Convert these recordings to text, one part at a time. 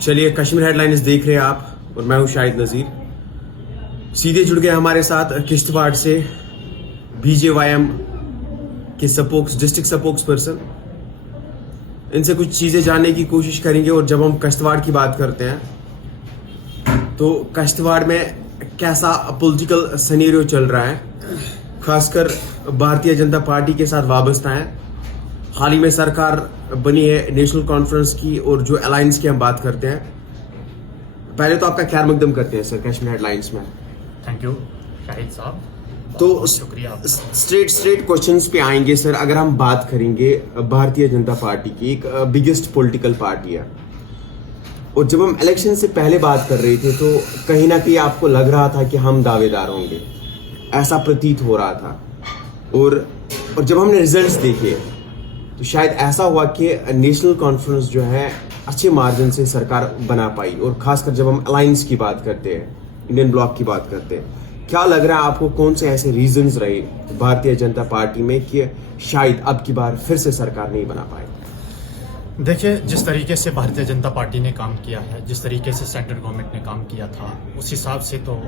चलिए, कश्मीर हेडलाइंस देख रहे हैं आप और मैं हूं शाहिद नज़ीर। सीधे जुड़ गए हमारे साथ किश्तवाड़ से बीजेवाईएम के डिस्ट्रिक्ट स्पोक्स पर्सन। इनसे कुछ चीज़ें जानने की कोशिश करेंगे। और जब हम किश्तवाड़ की बात करते हैं तो किश्तवाड़ में कैसा पॉलिटिकल सिनेरियो चल रहा है, खासकर भारतीय जनता पार्टी के साथ वाबस्ता है। हाल ही में सरकार बनी है नेशनल कॉन्फ्रेंस की, और जो अलायंस की हम बात करते हैं, पहले तो आपका ख्याल मकदम करते हैं सर कश्मीर हेडलाइंस में। थैंक यू शाहिद साहब, तो शुक्रिया। स्ट्रेट क्वेश्चंस पे आएंगे सर। अगर हम बात करेंगे भारतीय जनता पार्टी की, एक बिगेस्ट पॉलिटिकल पार्टी है, और जब हम इलेक्शन से पहले बात कर रहे थे तो कहीं ना कहीं आपको लग रहा था कि हम दावेदार होंगे, ऐसा प्रतीत हो रहा था। और जब हमने रिजल्ट्स देखे तो शायद ऐसा हुआ कि नेशनल कॉन्फ्रेंस जो है अच्छे मार्जिन से सरकार बना पाई। और खासकर जब हम अलायंस की बात करते हैं, इंडियन ब्लॉक की बात करते हैं, क्या लग रहा है आपको, कौन से ऐसे रीजंस रहे भारतीय जनता पार्टी में कि शायद अब की बार फिर से सरकार नहीं बना पाए? देखिए, जिस तरीके से भारतीय जनता पार्टी ने काम किया है, जिस तरीके से सेंट्रल गवर्नमेंट ने काम किया था, उस हिसाब से तो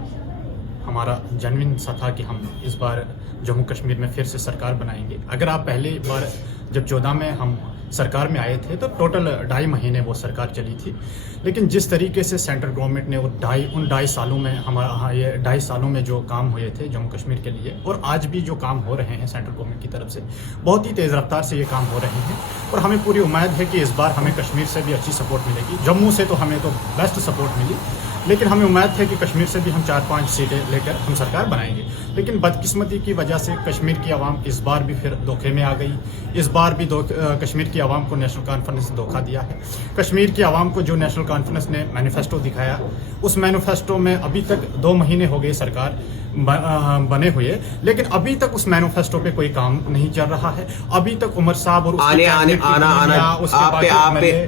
हमारा जेन्युइन सा था कि हम इस बार जम्मू कश्मीर में फिर से सरकार बनाएंगे। अगर आप पहली बार जब 14 में हम सरकार में आए थे तो टोटल 2.5 महीने वो सरकार चली थी, लेकिन जिस तरीके से सेंट्रल गवर्नमेंट ने उन 2.5 सालों में ये 2.5 सालों में जो काम हुए थे जम्मू कश्मीर के लिए, और आज भी जो काम हो रहे हैं सेंट्रल गवर्नमेंट की तरफ से, बहुत ही तेज़ रफ्तार से ये काम हो रहे हैं। और हमें पूरी उम्मीद है कि इस बार हमें कश्मीर से भी अच्छी सपोर्ट मिलेगी। जम्मू से तो हमें तो बेस्ट सपोर्ट मिली, लेकिन हमें उम्मीद है कि कश्मीर से भी हम 4-5 सीटें लेकर हम सरकार बनाएंगे। लेकिन बदकिस्मती की वजह से कश्मीर की आवाम इस बार भी फिर धोखे में आ गई। इस बार भी कश्मीर की आवाम को नेशनल कॉन्फ्रेंस ने धोखा दिया है। कश्मीर की आवाम को जो नेशनल कॉन्फ्रेंस ने मैनिफेस्टो दिखाया, उस मैनिफेस्टो में अभी तक 2 महीने हो गए सरकार बने हुए, लेकिन अभी तक उस मैनिफेस्टो पे कोई काम नहीं चल रहा है। अभी तक उमर साहब और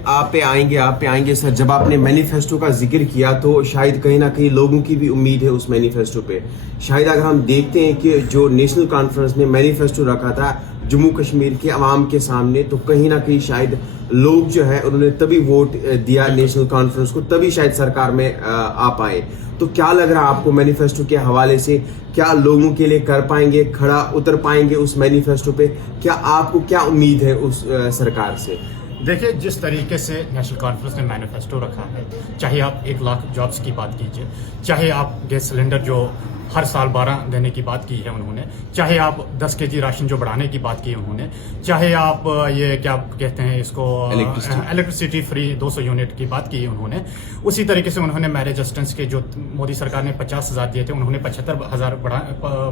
आप पे आएंगे सर। जब आपने मैनिफेस्टो का जिक्र किया तो शायद कहीं ना कहीं लोगों की भी उम्मीद है उस मैनिफेस्टो पे। शायद अगर हम देखते हैं कि जो नेशनल कॉन्फ्रेंस ने मैनिफेस्टो रखा था जम्मू कश्मीर के अवाम के सामने, तो कहीं ना कहीं शायद लोग जो है उन्होंने तभी वोट दिया नेशनल कॉन्फ्रेंस को, तभी शायद सरकार में आ पाए। तो क्या लग रहा है आपको मैनिफेस्टो के हवाले से, क्या लोगों के लिए कर पाएंगे, खड़ा उतर पाएंगे उस मैनिफेस्टो पे? क्या आपको क्या उम्मीद है उस सरकार से? देखिए, जिस तरीके से नेशनल कॉन्फ्रेंस ने मैनिफेस्टो रखा है, चाहे आप 1 लाख जॉब्स की बात कीजिए, चाहे आप गैस सिलेंडर जो हर साल 12 देने की बात की है उन्होंने, चाहे आप 10 kg राशन जो बढ़ाने की बात की है उन्होंने, चाहे आप ये क्या कहते हैं इसको इलेक्ट्रिसिटी फ्री 200 यूनिट की बात की है उन्होंने, उसी तरीके से उन्होंने मैरिज असिस्टेंस के जो मोदी सरकार ने 50,000 दिए थे, उन्होंने 75,000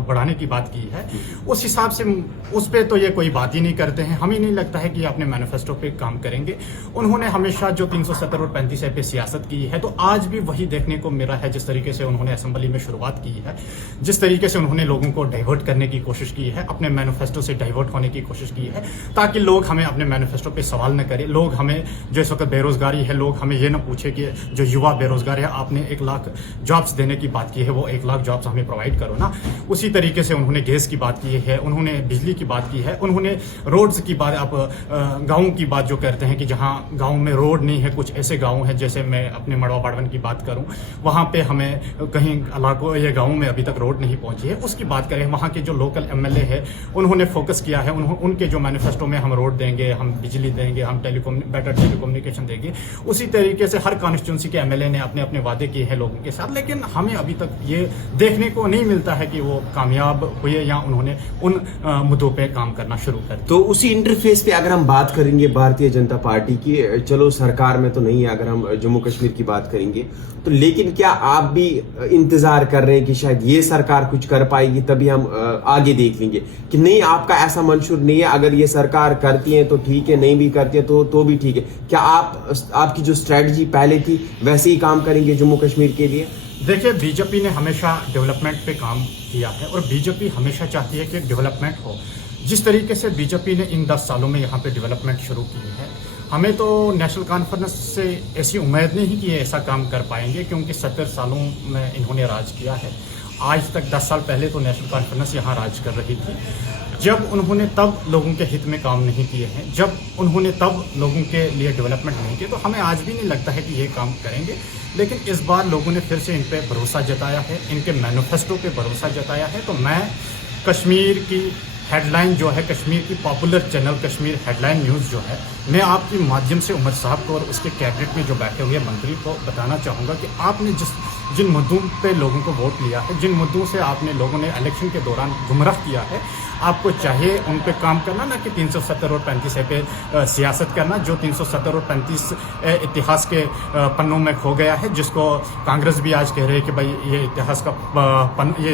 बढ़ाने की बात की है। उस हिसाब से उस पर तो ये कोई बात ही नहीं करते हैं। हमें नहीं लगता है कि अपने मैनिफेस्टो पे काम करेंगे। उन्होंने हमेशा जो 370 और 35 पे सियासत की है, तो आज भी वही देखने को मिला है। जिस तरीके से उन्होंने असेंबली में शुरुआत की है, जिस तरीके से उन्होंने लोगों को डाइवर्ट करने की कोशिश की है, अपने मैनिफेस्टो से डाइवर्ट होने की कोशिश की है, ताकि लोग हमें अपने मैनिफेस्टो पे सवाल न करें। लोग हमें, जो इस वक्त बेरोजगारी है, लोग हमें ये न पूछे कि जो युवा बेरोजगार है, आपने 1 लाख जॉब्स देने की बात की है, वो 1 लाख जॉब्स हमें प्रोवाइड करो ना। उसी तरीके से उन्होंने गैस की बात की है, उन्होंने बिजली की बात की है, उन्होंने रोड्स की बात, आप गाँव की बात जो करते हैं कि जहाँ गाँव में रोड नहीं है, कुछ ऐसे गाँव हैं, जैसे मैं अपने मड़वा बाड़वन की बात करूँ, वहाँ पे हमें कहीं इलाकों या गाँव में अभी तक रोड नहीं पहुंची है, उसकी बात करें। वहाँ के जो लोकल एमएलए है, उन्होंने फोकस किया है, उनके जो मैनिफेस्टो में हम रोड देंगे, हम बिजली देंगे, हम बेटर टेलीकम्युनिकेशन देंगे, उसी तरीके से हर कॉन्स्टिट्यूंसी के एमएलए ने अपने अपने वादे किए हैं लोगों के साथ। लेकिन हमें अभी तक ये देखने को नहीं मिलता है कि वो कामयाब हुए या उन्होंने उन मुद्दों पे काम करना शुरू कर। तो उसी इंटरफेस पे अगर हम बात करेंगे भारतीय जनता पार्टी की, चलो सरकार में तो नहीं है, अगर हम जम्मू कश्मीर की बात करेंगे तो, लेकिन क्या आप भी इंतजार कर रहे हैं कि शायद ये सरकार कुछ कर पाएगी तभी हम आगे देख लेंगे, कि नहीं आपका ऐसा मंशूर नहीं है, अगर ये सरकार करती है तो ठीक है, नहीं भी करती है तो भी ठीक है? क्या आपकी जो स्ट्रेटजी पहले थी वैसे ही काम करेंगे जम्मू कश्मीर के लिए? देखिए, बीजेपी ने हमेशा डेवलपमेंट पे काम किया है, और बीजेपी हमेशा चाहती है कि डेवलपमेंट हो। जिस तरीके से बीजेपी ने इन 10 सालों में यहाँ पे डेवलपमेंट शुरू की है, हमें तो नेशनल कॉन्फ्रेंस से ऐसी उम्मीद नहीं कि ये ऐसा काम कर पाएंगे, क्योंकि 70 सालों में इन्होंने राज किया है। आज तक 10 साल पहले तो नेशनल कॉन्फ्रेंस यहाँ राज कर रही थी। जब उन्होंने तब लोगों के हित में काम नहीं किए हैं, जब उन्होंने तब लोगों के लिए डेवलपमेंट नहीं किए, तो हमें आज भी नहीं लगता है कि ये काम करेंगे। लेकिन इस बार लोगों ने फिर से इन पे भरोसा जताया है, इनके मैनिफेस्टो पे भरोसा जताया है। तो मैं कश्मीर की हेडलाइन जो है, कश्मीर की popular channel Kashmir headline news जो है, मैं आपके माध्यम से उमर साहब को और उसके कैबिनेट में जो बैठे हुए मंत्री को बताना चाहूँगा कि आपने जिन मुद्दों पे लोगों को वोट लिया है, जिन मुद्दों से आपने लोगों ने इलेक्शन के दौरान गुमराह किया है, आपको चाहिए उन पे काम करना, ना कि 370 और 35 पे सियासत करना। जो 370 और 35 इतिहास के पन्नों में खो गया है, जिसको कांग्रेस भी आज कह रहे हैं कि भाई ये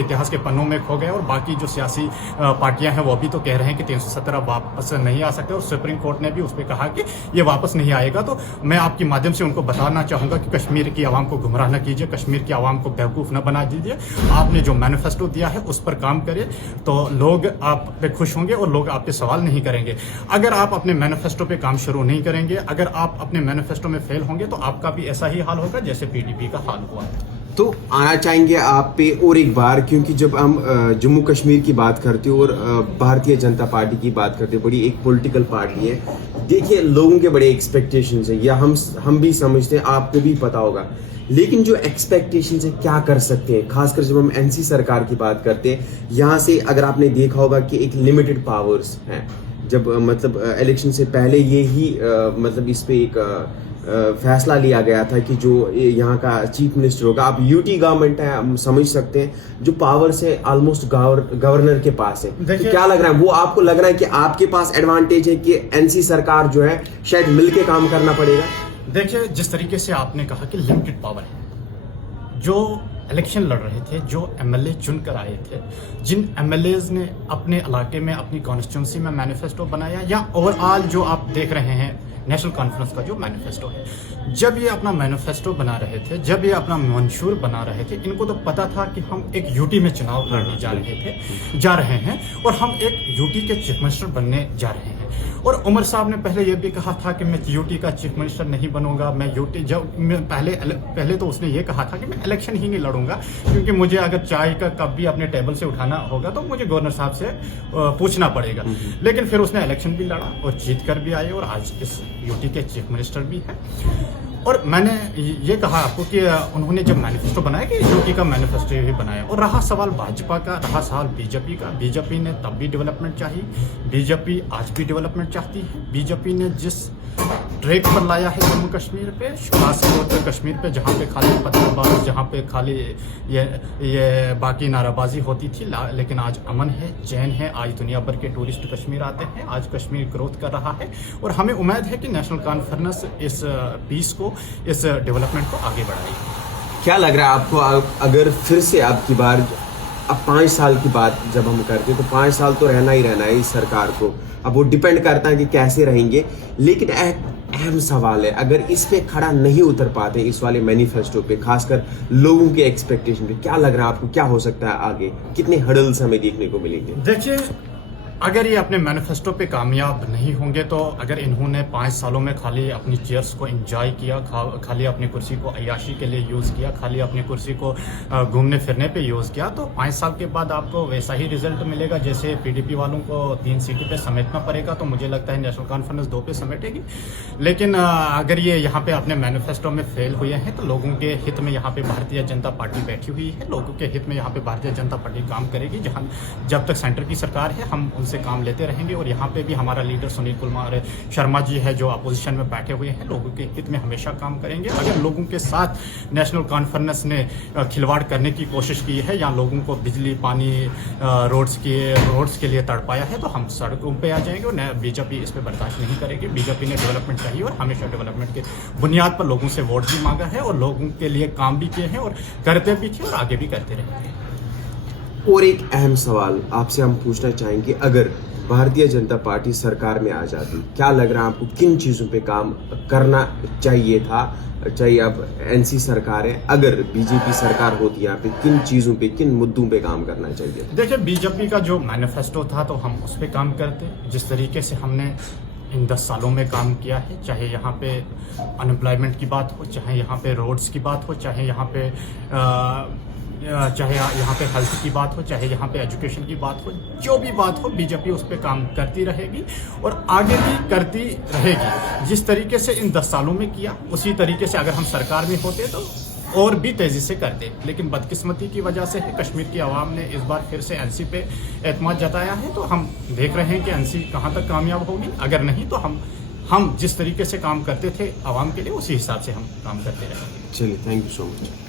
इतिहास के पन्नों में खो गया, और बाकी जो सियासी पार्टियां हैं वो भी तो कह रहे हैं कि 370 वापस नहीं आ सकते, और सुप्रीम कोर्ट ने भी उस पर कहा कि ये वापस नहीं आएगा। तो मैं आपके माध्यम से उनको बताना चाहूँगा कि कश्मीर की आवाम को गुमराह न कीजिए, कश्मीर की आवाम को बेवकूफ़ न बना दीजिए। आपने जो मैनिफेस्टो दिया है उस पर काम करें, तो लोग आप पे खुश होंगे और लोग आप पे सवाल नहीं करेंगे। अगर आप अपने मैनिफेस्टो पे काम शुरू नहीं करेंगे, अगर आप अपने मैनिफेस्टो में फेल होंगे, तो आपका भी ऐसा ही हाल होगा जैसे पीडीपी का हाल हुआ है। तो आना चाहेंगे आप पे और एक बार, क्योंकि जब हम जम्मू कश्मीर की बात करते हो और भारतीय जनता पार्टी की बात करते हो, बड़ी एक पॉलिटिकल पार्टी है। देखिए, लोगों के बड़े एक्सपेक्टेशंस हैं, या हम भी समझते हैं, आपको भी पता होगा। लेकिन जो एक्सपेक्टेशंस है, क्या कर सकते हैं, खासकर जब हम एनसी सरकार की बात करते हैं, यहाँ से अगर आपने देखा होगा कि एक लिमिटेड पावर्स हैं। जब मतलब इलेक्शन से पहले ये ही मतलब इस पे एक फैसला लिया गया था कि जो यहाँ का चीफ मिनिस्टर होगा, अब यूटी गवर्नमेंट है, हम समझ सकते हैं, जो पावर से ऑलमोस्ट गवर्नर के पास है। तो क्या लग रहा है, वो आपको लग रहा है कि आपके पास एडवांटेज है कि एनसी सरकार जो है शायद मिलके काम करना पड़ेगा? देखिए, जिस तरीके से आपने कहा कि लिमिटेड पावर है, जो इलेक्शन लड़ रहे थे, जो एमएलए चुन कर आए थे, जिन एमएलएज ने अपने इलाके में, अपनी कॉन्स्टिट्यूंसी में मैनिफेस्टो बनाया, या ओवरऑल जो आप देख रहे हैं नेशनल कॉन्फ्रेंस का जो मैनिफेस्टो है, जब ये अपना मैनिफेस्टो बना रहे थे, जब ये अपना मंशूर बना रहे थे, इनको तो पता था कि हम एक यूटी में चुनाव लड़ने जा रहे हैं, और हम एक यूटी के चीफ मिनिस्टर बनने जा रहे हैं। और उमर साहब ने पहले ये भी कहा था कि मैं यूटी का चीफ मिनिस्टर नहीं बनूंगा, मैं यूटी पहले तो उसने ये कहा था कि मैं इलेक्शन ही नहीं लड़ूंगा, क्योंकि मुझे अगर चाय का कप भी अपने टेबल से उठाना होगा तो मुझे गवर्नर साहब से पूछना पड़ेगा। लेकिन फिर उसने इलेक्शन भी लड़ा और जीत कर भी आए, और आज इस यूटी के चीफ मिनिस्टर भी है। और मैंने ये कहा आपको कि उन्होंने जब मैनिफेस्टो बनाया कि यूटी का मैनिफेस्टो ही बनाया, और रहा सवाल भाजपा का, रहा सवाल बीजेपी का। बीजेपी ने तब भी डेवलपमेंट चाहिए, बीजेपी आज भी डेवलपमेंट चाहती है। बीजेपी ने जिस ट्रैक पर लाया है जम्मू कश्मीर पे, खासतौर पर कश्मीर पे, जहाँ पे खाली पत्थरबाजी, जहाँ पे खाली ये बाकी नाराबाजी होती थी, लेकिन आज अमन है, चैन है। आज दुनिया भर के टूरिस्ट कश्मीर आते हैं, आज कश्मीर ग्रोथ कर रहा है, और हमें उम्मीद है कि नेशनल कॉन्फ्रेंस इस पीस को, इस डेवलपमेंट को आगे बढ़ाएगी। क्या लग रहा है आपको, अगर फिर से आपकी बार, अब 5 साल की बात जब हम करते हैं, तो 5 साल तो रहना ही रहना है इस सरकार को। अब वो डिपेंड करता है कि कैसे रहेंगे। लेकिन अहम सवाल है, अगर इस पे खड़ा नहीं उतर पाते इस वाले मैनिफेस्टो पे, खासकर लोगों के एक्सपेक्टेशन पे, क्या लग रहा है आपको, क्या हो सकता है आगे, कितने हर्डल्स हमें देखने को मिलेंगे? देखिए, अगर ये अपने मैनिफेस्टो पे कामयाब नहीं होंगे, तो अगर इन्होंने 5 सालों में खाली अपनी चेयर्स को एंजॉय किया, खाली अपनी कुर्सी को अय्याशी के लिए यूज़ किया, खाली अपनी कुर्सी को घूमने फिरने पे यूज़ किया, तो 5 साल के बाद आपको वैसा ही रिजल्ट मिलेगा। जैसे पीडीपी वालों को 3 सीटें पे समेटना पड़ेगा, तो मुझे लगता है नेशनल कॉन्फ्रेंस 2 पे समेटेगी। लेकिन अगर ये यहाँ पे अपने मैनिफेस्टो में फेल हुए हैं, तो लोगों के हित में यहाँ पे भारतीय जनता पार्टी बैठी हुई है, लोगों के हित में यहाँ पे भारतीय जनता पार्टी काम करेगी। जहाँ जब तक सेंटर की सरकार है, हम से काम लेते रहेंगे, और यहाँ पे भी हमारा लीडर सुनील कुमार शर्मा जी है, जो अपोजिशन में बैठे हुए हैं, लोगों के हित में हमेशा काम करेंगे। अगर लोगों के साथ नेशनल कॉन्फ्रेंस ने खिलवाड़ करने की कोशिश की है, या लोगों को बिजली, पानी, रोड्स के लिए तड़पाया है, तो हम सड़कों पे आ जाएंगे, और बीजेपी इस पर बर्दाश्त नहीं करेगी। बीजेपी ने डेवलपमेंट चाहिए, और हमेशा डेवलपमेंट के बुनियाद पर लोगों से वोट भी मांगा है, और लोगों के लिए काम भी किए हैं, और करते भी थे, और आगे भी करते रहेंगे। और एक अहम सवाल आपसे हम पूछना चाहेंगे, अगर भारतीय जनता पार्टी सरकार में आ जाती, क्या लग रहा है आपको, किन चीज़ों पे काम करना चाहिए था? चाहिए अब एनसी सरकार है, अगर बीजेपी सरकार होती यहाँ पे, किन चीज़ों पे, किन मुद्दों पे काम करना चाहिए? देखिए, बीजेपी का जो मैनिफेस्टो था, तो हम उस पर काम करते, जिस तरीके से हमने इन 10 सालों में काम किया है, चाहे यहाँ पे अनएम्प्लॉयमेंट की बात हो, चाहे यहाँ पे रोड्स की बात हो, चाहे यहाँ पे चाहे यहाँ पे हेल्थ की बात हो, चाहे यहाँ पे एजुकेशन की बात हो, जो भी बात हो बीजेपी उस पर काम करती रहेगी और आगे भी करती रहेगी। जिस तरीके से इन 10 सालों में किया उसी तरीके से अगर हम सरकार में होते तो और भी तेजी से करते। लेकिन बदकिस्मती की वजह से कश्मीर की आवाम ने इस बार फिर से एनसी पे एतमाद जताया है, तो हम देख रहे हैं कि एनसी कहाँ तक कामयाब होगी। अगर नहीं तो हम जिस तरीके से काम करते थे आवाम के लिए उसी हिसाब से हम काम करते रहेंगे। चलिए, थैंक यू सो मच।